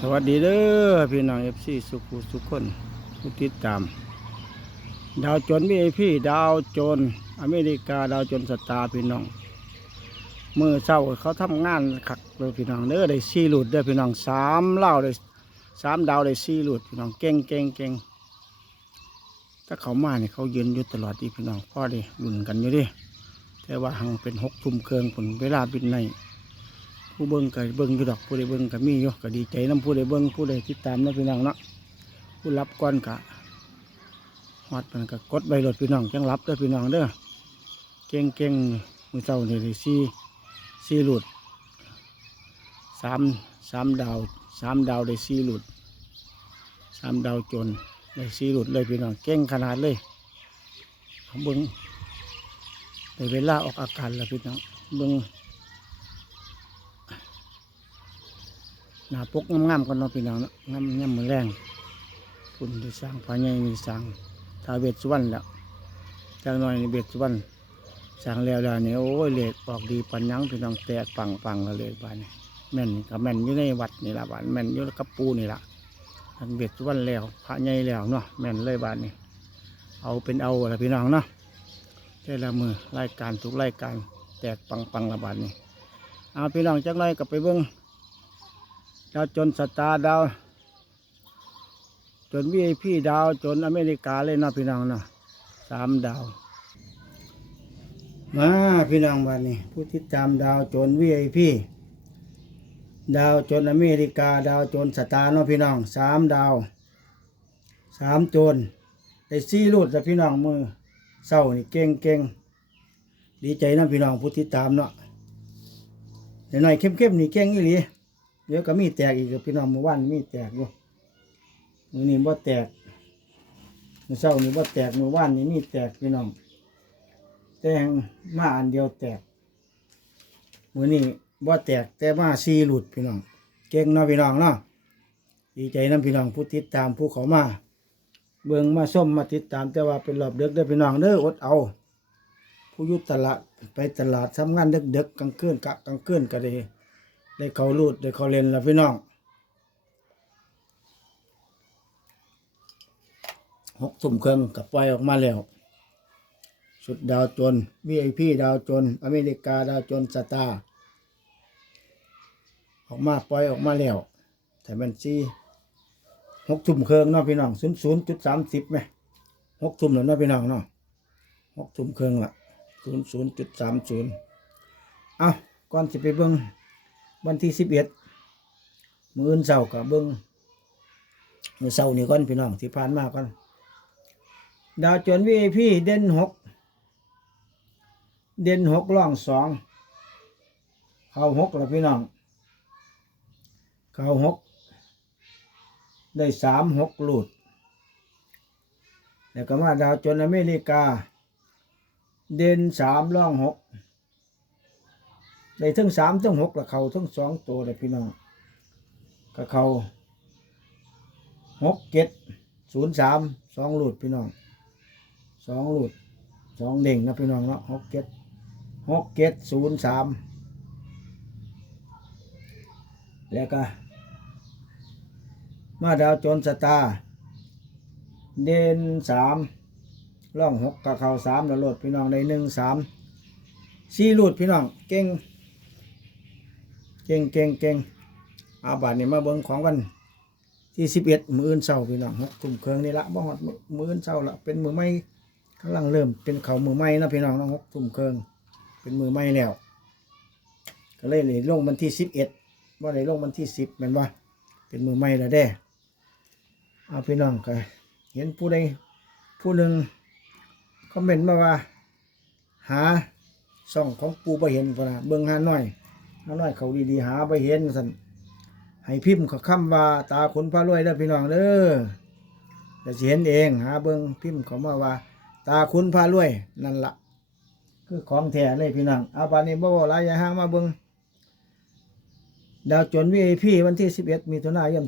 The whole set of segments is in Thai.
สวัสดีเด้อพี่น้องเอฟซีสุขุสุขคนผู้ติดตาม ดาวจนมีพี่ดาวจน อเมริกาดาวจนสตาร์พี่น้องมือเช้าเขาทำงานขักเลยพี่น้องเด้อได้ซีหลุดเด้อพี่น้องสามเล่าได้สามดาวได้ซีหลุดพี่น้องเก่งเก่งเก่งถ้าเขามาเนี่ยเขายืนอยู่ตลอดที่พี่น้องพ่อได้ลุ่นกันอยู่ดิแต่ว่าหังเป็นหกทุ่มเคืองผลเวลาบินใน ผู้เบิ่งก็เบิ่งอยู่ดอกผู้ใดเบิ่งก็มีอยู่ก็ดีใจน้ำผู้ใดเบิ่งผู้ใดติดตามนะพี่น้องเนาะผู้รับก่อนก็ฮอดมันก็กดใบรถพี่น้องจังรับเด้อพี่น้องเด้อเก่งเก่งมือเจ้าเนี่ได้สี่สี่หลุดสามสามดาวสามดาวได้สี่หลุดสามดาวจนได้สี่หลุดเลยพี่น้องเก่งขนาดเลยเบิ่งได้เวลาออกอาการแล้วพี่น้องเบิ่ง นาปกงามๆกันเนาะพี่น้องเนาะงามย่ำมือแรงคุณที่สร้างพระใหญ่มีสร้างทาเวสสุวรรณแล้วจากน้อยนี่เวสสุวรรณสร้างแล้วแล้วนี่โอ้ยเลขออกดีปัญญังพี่น้องแตกปังปังกันเลยบ้านนี้แม่นกับแม่นอยู่ในวัดนี่ละบ้านแม่นอยู่กับปูนี่ละอันเวสสุวรรณแล้ว พระใหญ่แล้วเนาะแม่นเลยบ้านนี้เอาเป็นเอาละพี่น้องเนาะแต่ละมือรายการทุกรายการแตกปังปังละบ้านนี้เอาพี่น้องจักน่อยกับไปเบิ้ง ดาวจนสตาร์ดาว จนวีไอพีดาวจนอเมริกาเลยนาะพี่น้องนะสามดาว มาพี่น้องบ้านนี้ผู้ติดตามดาวจนวีไอพีดาวจนอเมริกา ดาวจนสตาร์เนาะพี่น้องสามดาวสามจนได้ซี่รูดแต่พี่น้องมือเศร้านี่เก่งเก่งดีใจนะพี่น้องผู้ติดตามเนาะเดี๋ยวหน่อยเข้มๆนี่เก่งอีหลี เดี๋ยวก็มีแตกอีกกับพี่น้องเมื่อวานมีแตกอยู่มือนี้บ่แตกเมื่อเช้านี้บ่แตกเมื่อวานนี้มีแตกพี่น้องแต่งมาอันเดียวแตกมือนี้บ่แตกแต่มาซีหลุดพี่น้องเก่งเนาะพี่น้องเนาะดีใจนํพี่น้องผู้ติดตามผู้เขามา เบิ่งมาส้มมาติดตามแต่ว่าเป็นรอบเด็กเด้พี่น้องเด้ออดเอา ผู้ยุตลาดไปตลาดทำงานเดึกๆกลางคืนกะกลางคืนก็ได้ ได้เขาลูดได้เขาเล่นแล้วพี่น้องหกสุ่มเครื่องกับปล่อยออกมาแล้ว สุดดาวจน VIP ดาวจน อเมริกาดาวจนสตาร์ออกมาปล่อยออกมาแล้วแต่มันซีหกสุ่มเครื่องเนาะพี่น้องศูนย์ศูนย์จุดสามสิบไหมหกสุ่มแล้วเนาะพี่น้องเนาะหกสุ่มเครื่องละศูนย์ศูนย์จุดสามศูนย์เอาก่อนสิไปเบิ่ง วันที่สิบเอ็ดมืออื่นเสาร์กับเบิ้งมือเสาร์นี่ก่อนพี่น้องที่ผ่านมาก่อน ดาวจนวีพี่เด่นหกเด่นหกล่องสองเข้าหกแล้วพี่น้อง เข้าหกได้สามหกหลุด แล้วก็มาดาวจนอเมริกา เด่นสามล่องหก ได้ทั้งสามทั้งหกละเขาทั้งสองตัวเลยพี่น้องก็เขาหกเจ็ดศูนย์สามสองหลุดพี่น้องสองหลุดสองเด้งนะพี่น้องเนาะหกเจ็ดหกเจ็ดศูนย์สามแล้วก็มาดาวจนสตาเด่นสามล่องหกกับเขาสามแล้วหลุดพี่น้องได้หนึ่งสามสี่หลุดพี่น้องเก่ง เก่งเก่งเก่งเอาบาทนี่มาเบิ้งของวันที่สิบเอ็ดมืออื่นเศร้าพี่น้องกทุ่มเครื่องนี่ละบ่ฮอดมื้ออื้นเศร้าละเป็นมือไม่กำลังเริ่มเป็นเขามือไม่นะพี่น้องนาะหกทุ่มเครื่องเป็นมือไม่แล้วก็เลยเลยลงวันที่สิบเอ็ดว่าเลยลงวันที่สิบแมันว่าเป็นมือไม่ล้วเด้เอาพี่น้องก็เห็นผู้ใดผู้หนึ่งคอมเมนต์มาว่า หาซ่องของปูไปเห็นพนนะเบิ่งหาหน่อย น้าน้อยเขาดีๆหาไปเห็นสันให้พิมพ์ขาคำว่าตาขุนพระรวยเด้อพี่น้องเด้อแต่สิเห็นเองหาเบิ้งพิมพ์เขามาว่า ตาขุนพระรวยนั่นละคือของแท้เลยพี่น้องเอาปานนี้บ่บ่หลายอย่าห่างมาเบิ้งดาวจนวีไอพีวันที่ 11มิถุนายน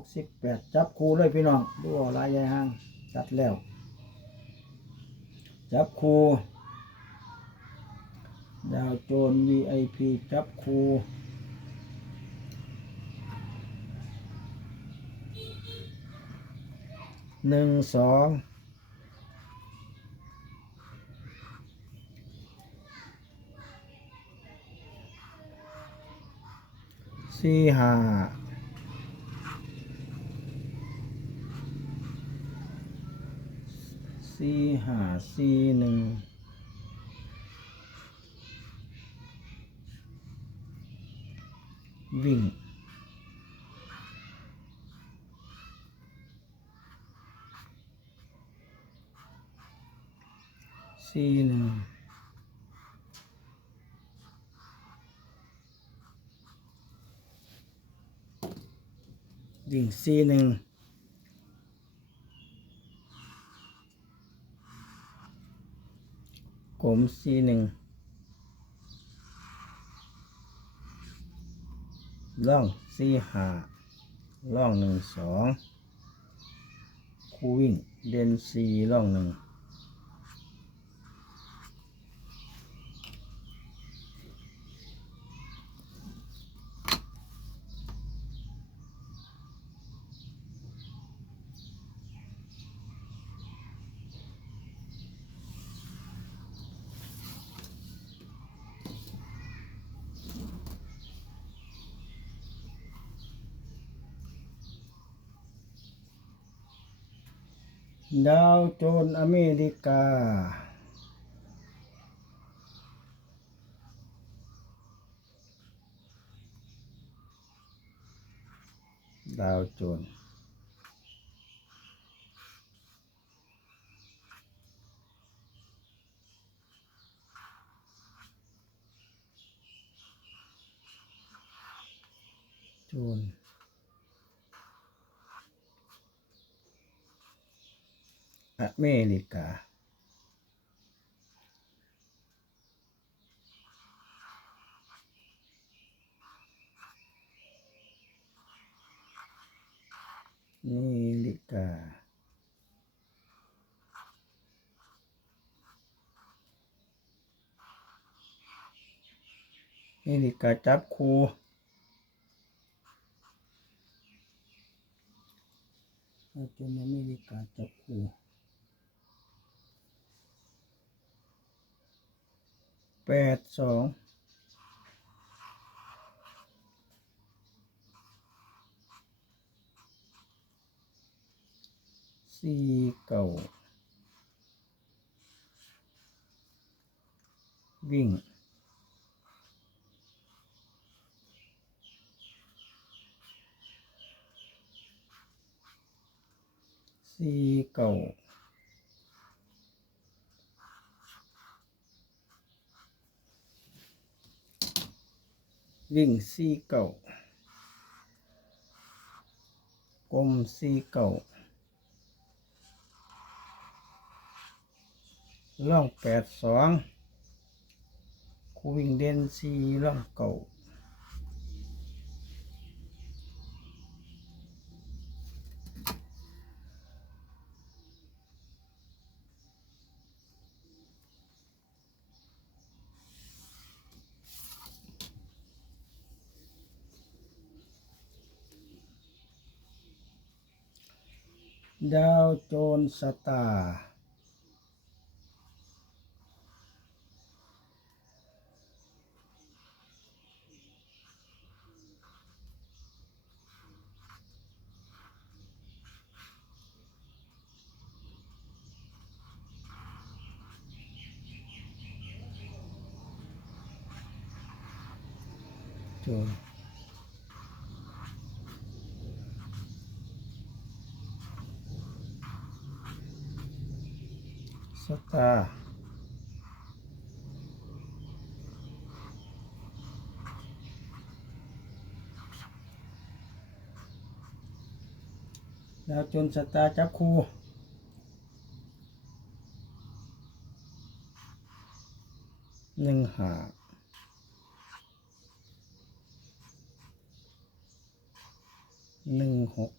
2568 จับคู่เลยพี่น้องดูบ่หลายอย่าห่างจัดแล้ว จับคู่ ดาวโจน VIP จับคูหนึ่งสองสี่ห้าสี่ห้าสี่หนึ่ง วิ่ง สี่หนึ่งดิ่งสี่หนึ่งกลมสี่หนึ่ง ล่องสี่หาล่องหนึ่งสองคู่วิ่งเด่นสี่ล่องหนึ่ง ดาวโจนอเมริกา ดาวโจนส์โจนส์ อเมริกาอเมริกาอเมริกาจับคูอาจนอเมริกาจับคู แปดสองสี่เก่าวิ่งสี่เก่า วิ่งสี่เก่ากลมสี่เก่าล่องแปดสองคูวิ่งเด่นสี่ล่องเก่า ดาวโจนส์สตาร์โจน สตาร์ดาวจนสตาร์จับคู่หนึ่งหาหนึ่งหก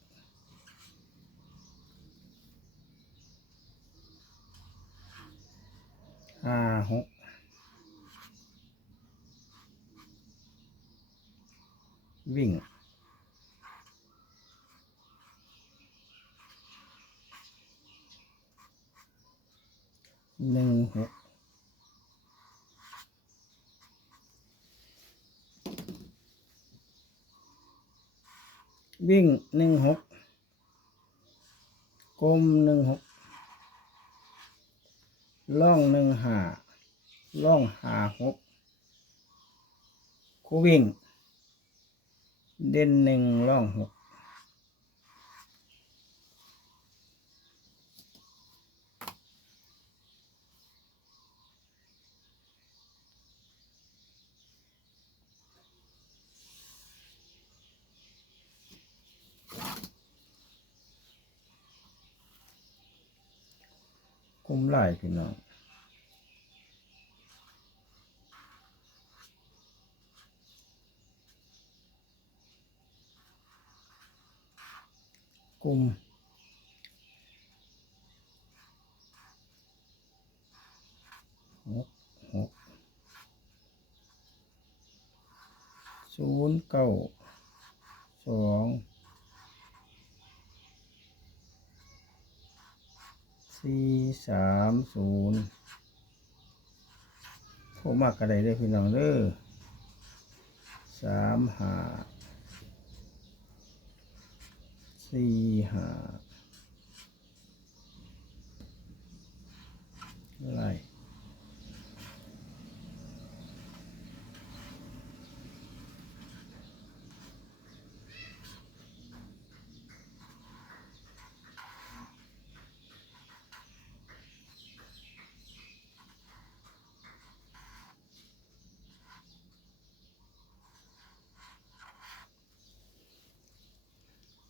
ห้าหกวิ่ง หนึ่งหก วิ่งหนึ่งหกกลมหนึ่งหกล่องหนึ่งหาล่องหาหกคูวิ่ง เด่นหนึ่งล่องหก คุ้มไล่พี่น้องกลุ่มหกหกศูนย์เก้าสอง สี่สามศูนย์โทรมากกระไดเลยพี่น้องเด้อสามห้าสี่ห้าอะไร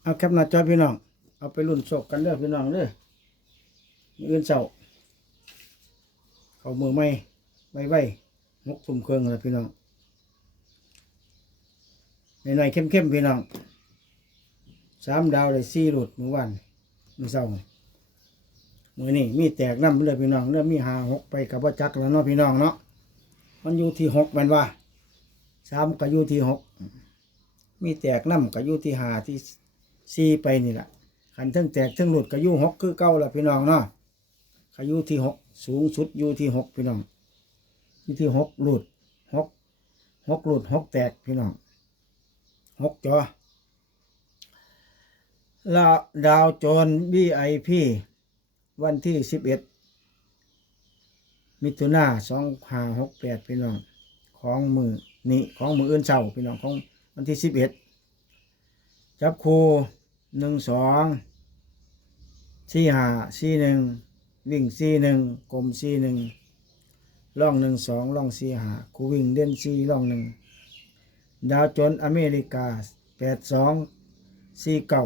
เอาแคปหน้าจอพี่น้อง เอาไปรุ่นโศกกันเด้อพี่น้องเด้อมืออื่นเสาเขามือไม่ไม่ไหวมกสุ่มเครื่องเลยพี่น้องในในๆเข้มๆพี่น้องสามดาวเลยสี่หลุดเมื่อวานมือเสามือนี่มีแตกน้ำเลยพี่น้องเริ่มมีหาหกไปกับว่าจักแล้วเนาะพี่น้องเนาะมันอยู่ที่หกมันว่าสามก็อยู่ที่หกมีแตกน้ำก็อยู่ที่หาที่ สี่ไปนี่แหละขันทั้งแตกทั้งหลุดก็ยู่หกคือเก้าละพี่น้องเนาะขายุที่หกสูงสุดอยู่ที่หกพี่น้องอยู่ที่หกหลุดหกหกหลุดหกแตกพี่น้องหกจอลาดาวโจนบีไอพีวันที่สิบเอ็ดมิถุนาสองห้าหกแปดพี่น้อง ของมือนี่ของมืออื่นเช้าพี่น้องของวันที่สิบเอ็ดจับครู หนึ่งสองสี่ห้าสี่หนึ่งวิ่งสี่หนึ่งกลมสี่หนึ่งล่องหนึ่งสองล่องสี่ห้าคูวิ่งเด่นสี่ล่องหนึ่งดาวจนอเมริกาแปดสองสี่เก้า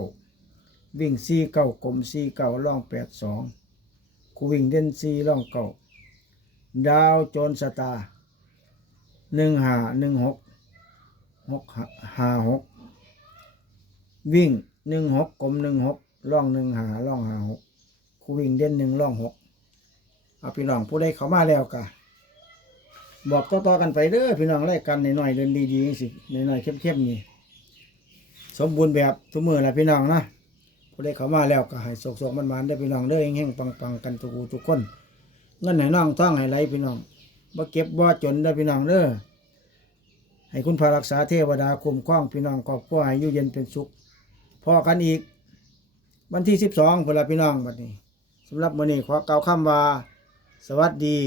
วิ่งสี่เก้ากลมสี่เก้าล่องแปดสองคูวิ่งเด่นสี่ล่องเก้าดาวจนสตาร์หนึ่งห้าหนึ่งหกหกห้าหกวิ่ง หนึ่งหกกลมหนึ่งหกล่องหนึ่งหาล่องหาหกคู่วิ่งเด่นหนึ่งล่องหกเอาพี่น้องผู้ใดเข้ามาแล้วกะบอกต่อๆกันไปเด้อพี่น้องรายกันหน่อยๆเดินดีๆสิหน่อยๆเข้มๆนี่สมบูรณ์แบบทุกมือแหละพี่น้องนะผู้ใดเข้ามาแล้วก็ให้โศกๆมันๆได้พี่น้องเด้อแห้งๆปังๆกันทุกทุกคนเงินให้น้องท่องให้ไหลพี่น้องบ่เก็บบ่จนได้พี่น้องเด้อให้คุณพารักษาเทวดาคุ้มครองพี่น้องครอบครัวให้อยู่เย็นเป็นสุข พอกันอีก วันที่สิบสองพลพี่น้องบัดนี้สำหรับมื้อนี้ขอกล่าวคำว่า สวัสดี